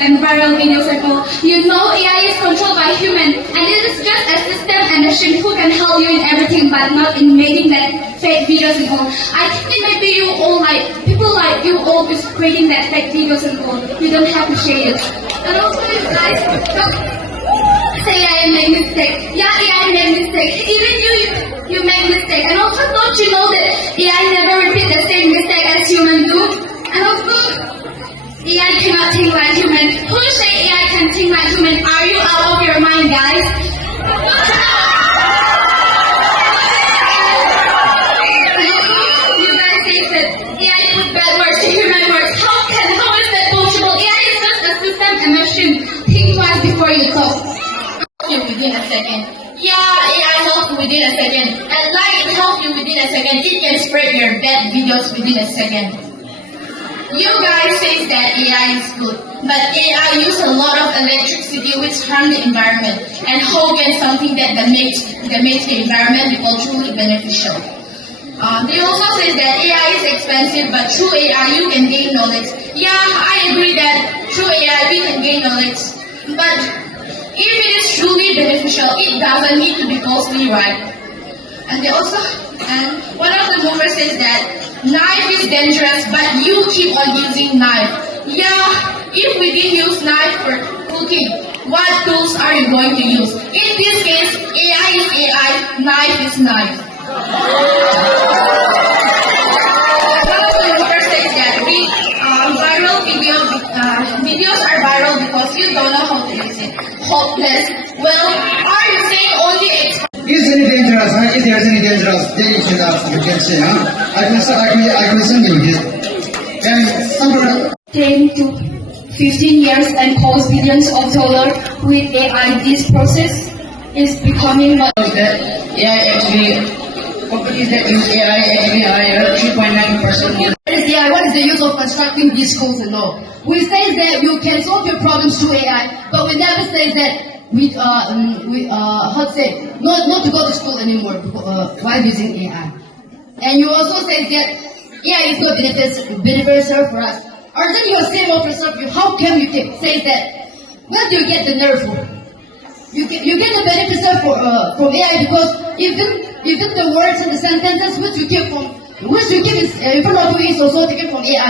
and viral videos and all. You know AI is controlled by human and it is just a system and a machine who can help you in everything but not in making that fake videos and all. I think maybe you all people like you all is creating that fake videos and all. You don't have to share it. And also you guys don't say AI made mistake. Yeah, AI made mistake. Even you make mistake. And also don't you know that AI never repeat the same mistake as human do? And also AI cannot think like human. Who say AI can think like human? Are you out of your mind, guys? You guys say that AI put bad words to human words. How is that possible? AI is just a system and machine. Think twice before you talk. You within a second. Yeah, AI helps within a second. And like it helps you within a second, it can spread your bad videos within a second. You guys say that AI is good, but AI uses a lot of electricity which harm the environment. And how can something that makes the environment become truly beneficial? They also say that AI is expensive, but through AI you can gain knowledge. Yeah, I agree that through AI we can gain knowledge, but if it is truly beneficial, it doesn't need to be costly, right? And one of the movers says that knife is dangerous, but you keep on using knife. Yeah, if we didn't use knife for cooking, what tools are you going to use? In this case, AI is AI, knife is knife. One of the movers says that videos are viral because you don't know how to use it. Hopeless. Well, are you saying only Is any dangerous? If there's any dangerous, then you can say, I can send you this. And some people 10 to 15 years and cost billions of dollars with AI. This process is becoming that AI actually, companies that use AI actually hire 3.9%. What is AI? What is the use of constructing these schools and all? We say that you can solve your problems through AI, but we never say that how to say, not to go to school anymore while using AI. And you also say that AI is not beneficial for us. Or then you are saying of yourself, how can you say that? Where do you get the nerve from? You get the beneficial from AI because even the words and the sentences which you keep in front of you is also taken from AI.